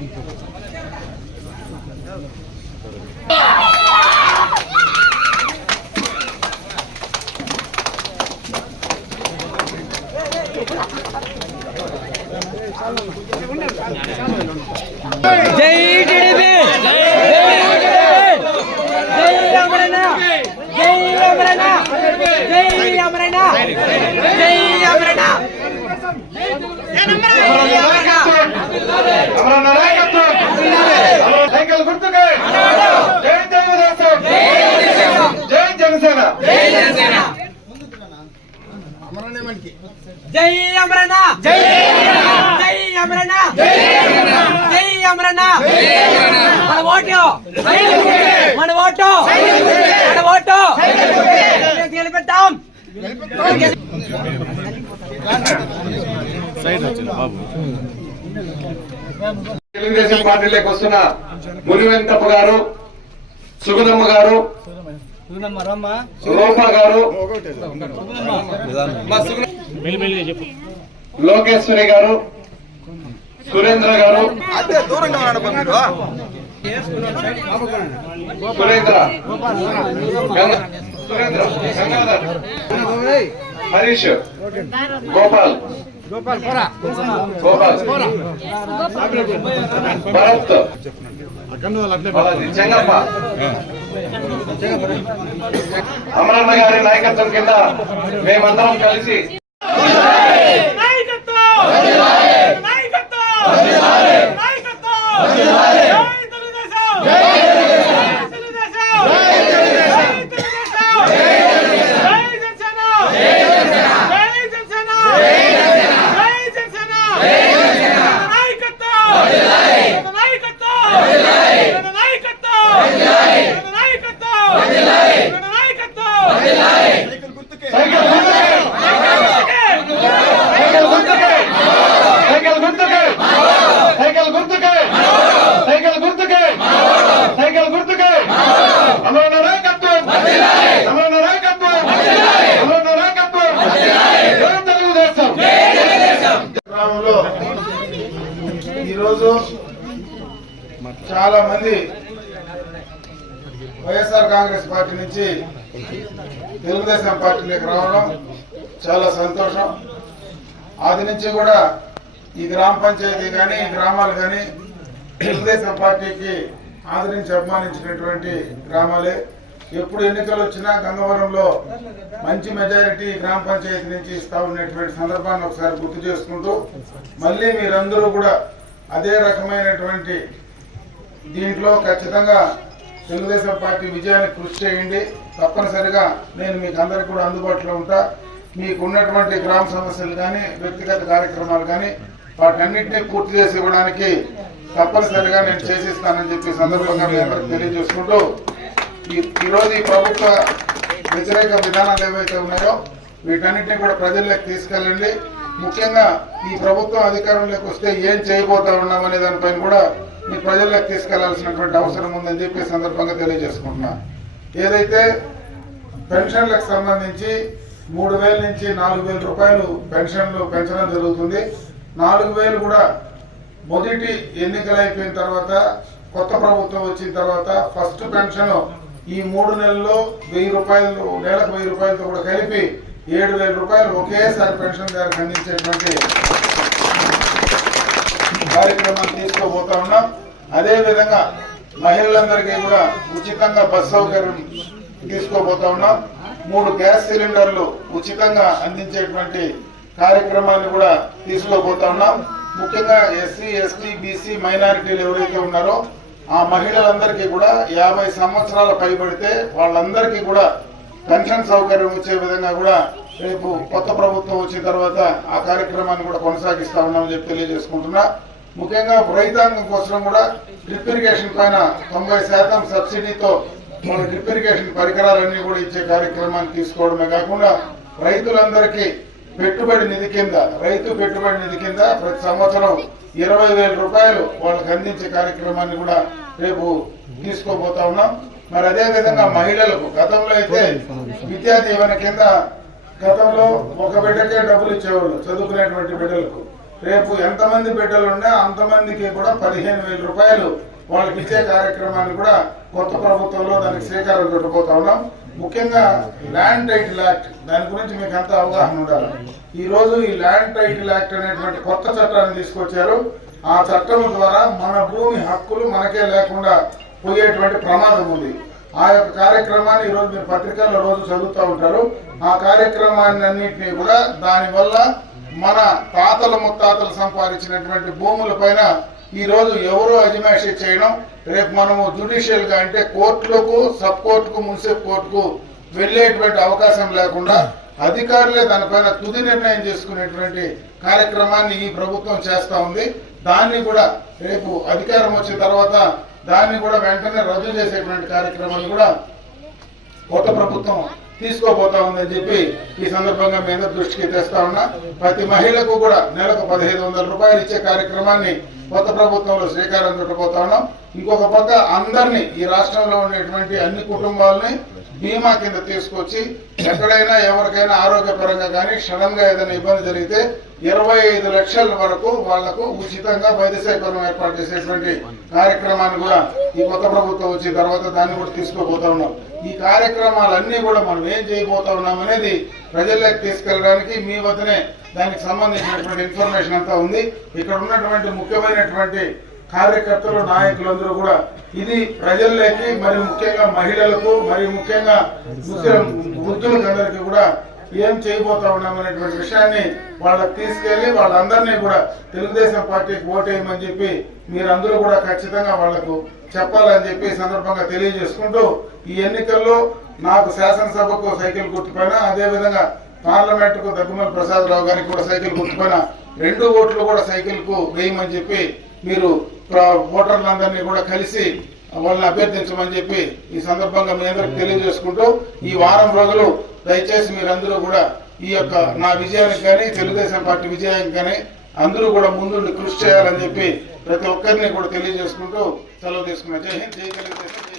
జై టీడీపీ, జై అమరన్న, జై అమరన్న, జై అమరన్న, జై అమరన్న, సైకిల్ గుర్తుకే జై తెలుగుదేశం, జై జనసేన, జై అమరన్న, జై అమరన్న, జై అమరన్న, మన ఓటు, మన ఓటు, మన ఓటు గెలిపిద్దాం. తెలుగుదేశం పార్టీలోకి వస్తున్న మునివెంకప్ప గారు, సుగదమ్మ గారు, రూప గారు, లోకేశ్వరి గారు, సురేంద్ర గారు, సురేంద్ర, గంగాధర్, హరీష్, గోపాల్, భరత్, చెంగప్ప, అమరన్న గారి నాయకత్వం కింద మేమందరం కలిసి ఈరోజు చాలా మంది వైఎస్ఆర్ కాంగ్రెస్ పార్టీ నుంచి తెలుగుదేశం పార్టీలోకి రావడం చాలా సంతోషం. ఆది నుంచి కూడా ఈ గ్రామ పంచాయతీ కానీ ఈ గ్రామాలు కానీ తెలుగుదేశం పార్టీకి ఆదరించి అభిమానించినటువంటి గ్రామాలే. ఎప్పుడు ఎన్నికలు వచ్చినా గంగవరంలో మంచి మెజారిటీ గ్రామ పంచాయతీ నుంచి ఇస్తా ఉన్నటువంటి సందర్భాన్ని ఒకసారి గుర్తు చేసుకుంటూ మళ్ళీ మీరందరూ కూడా అదే రకమైనటువంటి దీంట్లో ఖచ్చితంగా తెలుగుదేశం పార్టీ విజయానికి కృషి చేయండి. తప్పనిసరిగా నేను మీకు అందరికీ కూడా అందుబాటులో ఉంటా. మీకు ఉన్నటువంటి గ్రామ సమస్యలు కానీ వ్యక్తిగత కార్యక్రమాలు కానీ వాటన్నింటినీ పూర్తి చేసి ఇవ్వడానికి తప్పనిసరిగా నేను చేసిస్తానని చెప్పి సందర్భంగా మీ అందరికి తెలియజేసుకుంటూ ఈరోజు ఈ ప్రభుత్వ వ్యతిరేక విధానాలు ఏవైతే ఉన్నాయో వీటన్నిటిని కూడా ప్రజల్లోకి తీసుకెళ్ళండి. ముఖ్యంగా ఈ ప్రభుత్వం అధికారంలోకి వస్తే ఏం చేయబోతా ఉన్నామనే దానిపైన కూడా మీ ప్రజల్లోకి తీసుకెళ్లాల్సినటువంటి అవసరం ఉందని చెప్పి సందర్భంగా తెలియజేసుకుంటున్నా. ఏదైతే పెన్షన్లకు సంబంధించి 3,000 నుంచి 4,000 రూపాయలు పెన్షన్లు పెంచడం జరుగుతుంది. 4,000 కూడా మొదటి ఎన్నికలు అయిపోయిన తర్వాత కొత్త ప్రభుత్వం వచ్చిన తర్వాత ఫస్ట్ పెన్షన్ ఈ 3 నెలల్లో 1,000 రూపాయలు, నెలకు 1,000 రూపాయలతో కూడా కలిపి 7,000 రూపాయలు ఒకేసారి పెన్షన్ గారికి అందించేటువంటి కార్యక్రమాన్ని తీసుకోబోతా ఉన్నాం. అదే విధంగా మహిళలందరికీ కూడా ఉచితంగా బస్ సౌకర్యం తీసుకోబోతా ఉన్నాం. 3 గ్యాస్ సిలిండర్లు ఉచితంగా అందించేటువంటి కార్యక్రమాన్ని కూడా తీసుకోబోతా ఉన్నాం. ముఖ్యంగా ఎస్సీ, ఎస్టీ, బీసీ మైనారిటీలు ఎవరైతే ఉన్నారో ఆ మహిళలందరికీ కూడా 50 సంవత్సరాల పైబడితే వాళ్ళందరికీ కూడా పెన్షన్ సౌకర్యం వచ్చే విధంగా కూడా రేపు కొత్త ప్రభుత్వం వచ్చిన తర్వాత ఆ కార్యక్రమాన్ని కూడా కొనసాగిస్తా ఉన్నామని చెప్పి తెలియజేసుకుంటున్నా. ముఖ్యంగా రైతాంగం కోసం కూడా డ్రిప్ ఇరిగేషన్ పైన 90% సబ్సిడీతో మన డ్రిప్ ఇరిగేషన్ పరికరాలన్నీ కూడా ఇచ్చే కార్యక్రమాన్ని తీసుకోవడమే కాకుండా రైతులందరికీ పెట్టుబడి నిధి కింద, రైతు పెట్టుబడి నిధి కింద ప్రతి సంవత్సరం 20,000 రూపాయలు వాళ్ళకి అందించే కార్యక్రమాన్ని కూడా రేపు తీసుకోబోతా ఉన్నాం. మరి అదే విధంగా మహిళలకు గతంలో అయితే విద్యా దీవెన కింద గతంలో ఒక బిడ్డకే డబ్బులు ఇచ్చేవాళ్ళు చదువుకునేటువంటి బిడ్డలకు. రేపు ఎంతమంది బిడ్డలు ఉన్నా అంతమందికి కూడా 15,000 రూపాయలు వాళ్ళకి ఇచ్చే కార్యక్రమాన్ని కూడా కొత్త ప్రభుత్వంలో దానికి శ్రీకారం చుట్టబోతా ఉన్నాం. ముఖ్యంగా ల్యాండ్ టైటిల్ యాక్ట్, దాని గురించి మీకు అంత అవగాహన ఉండాలి. ఈ రోజు ఈ ల్యాండ్ టైటిల్ యాక్ట్ అనేటువంటి కొత్త చట్టాన్ని తీసుకొచ్చారు. ఆ చట్టం ద్వారా మన భూమి హక్కులు మనకే లేకుండా పోయేటువంటి ప్రమాదం ఉంది. ఆ యొక్క కార్యక్రమాన్ని ఈ రోజు మీరు పత్రికల్లో రోజు చదువుతూ ఉంటారు. ఆ కార్యక్రమాన్ని అన్నింటినీ కూడా దానివల్ల మన తాతల ముత్తాతలు సంపాదించినటువంటి భూముల పైన ఈ రోజు ఎవరో అజమాయిషీ చేయడం, రేపు మనము జ్యుడిషియల్ గా అంటే కోర్టులకు, సబ్ కోర్టుకు, మున్సిపల్ కోర్టుకు వెళ్లేటువంటి అవకాశం లేకుండా అధికారులే దానిపైన తుది నిర్ణయం చేసుకునేటువంటి కార్యక్రమాన్ని ఈ ప్రభుత్వం చేస్తా ఉంది. దాన్ని కూడా రేపు అధికారం వచ్చిన తర్వాత దాన్ని కూడా వెంటనే రద్దు చేసేటువంటి కార్యక్రమాన్ని కూడా కొత్త ప్రభుత్వం తీసుకోబోతా ఉందని చెప్పి ఈ సందర్భంగా మీ అందరి దృష్టికి తెస్తా ఉన్నా. ప్రతి మహిళకు కూడా నెలకు 1,500 రూపాయలు ఇచ్చే కార్యక్రమాన్ని కొత్త ప్రభుత్వంలో శ్రీకారం చుట్టబోతా ఉన్నాం. ఇంకొక పక్క అందరినీ, ఈ రాష్ట్రంలో ఉండేటువంటి అన్ని కుటుంబాలని బీమా కింద తీసుకొచ్చి ఎక్కడైనా ఎవరికైనా ఆరోగ్యపరంగా కానీ సడన్ గా ఏదైనా ఇబ్బంది జరిగితే 25 లక్షల వరకు వాళ్లకు ఉచితంగా వైద్య సేవలను ఏర్పాటు చేసేటువంటి కార్యక్రమాన్ని కూడా ఈ కొత్త ప్రభుత్వం వచ్చిన తర్వాత దాన్ని కూడా తీసుకోబోతా ఉన్నాం. ఈ కార్యక్రమాలన్నీ కూడా మనం ఏం చేయబోతా ఉన్నాం అనేది ప్రజల్లోకి తీసుకెళ్ళడానికి మీ వద్దనే దానికి సంబంధించినటువంటి ఇన్ఫర్మేషన్ అంతా ఉంది. ఇక్కడ ఉన్నటువంటి ముఖ్యమైనటువంటి కార్యకర్తలు, నాయకులందరూ కూడా ఇది ప్రజల్లోకి, మరి ముఖ్యంగా మహిళలకు, మరి ముఖ్యంగా ముస్లిం వృద్ధులకు అందరికీ కూడా ఏం చేయబోతా ఉన్నామనేటువంటి విషయాన్ని వాళ్ళకి తీసుకెళ్లి వాళ్ళందరినీ కూడా తెలుగుదేశం పార్టీకి ఓటేయమని చెప్పి మీరందరూ కూడా ఖచ్చితంగా వాళ్లకు చెప్పాలని చెప్పి ఈ సందర్భంగా తెలియజేసుకుంటూ, ఈ ఎన్నికల్లో నాకు శాసనసభకు సైకిల్ గుర్తుపైన, అదేవిధంగా పార్లమెంట్ కు దగ్గుమల్లి ప్రసాదరావు గారికి కూడా సైకిల్ గుర్తుపైన 2 ఓట్లు కూడా సైకిల్ కు వేయమని చెప్పి మీరు ఓటర్లందరినీ కూడా కలిసి వాళ్ళని అభ్యర్థించమని చెప్పి ఈ సందర్భంగా మీ అందరికి తెలియజేసుకుంటూ, ఈ వారం రోజులు దయచేసి మీరందరూ కూడా ఈ యొక్క నా విజయానికి కానీ, తెలుగుదేశం పార్టీ విజయానికి కానీ అందరూ కూడా ముందుండి కృషి చేయాలని చెప్పి ప్రతి ఒక్కరిని కూడా తెలియజేసుకుంటూ సెలవు తీసుకున్నా. జై హింద్, జై తెలుగుదేశం, జై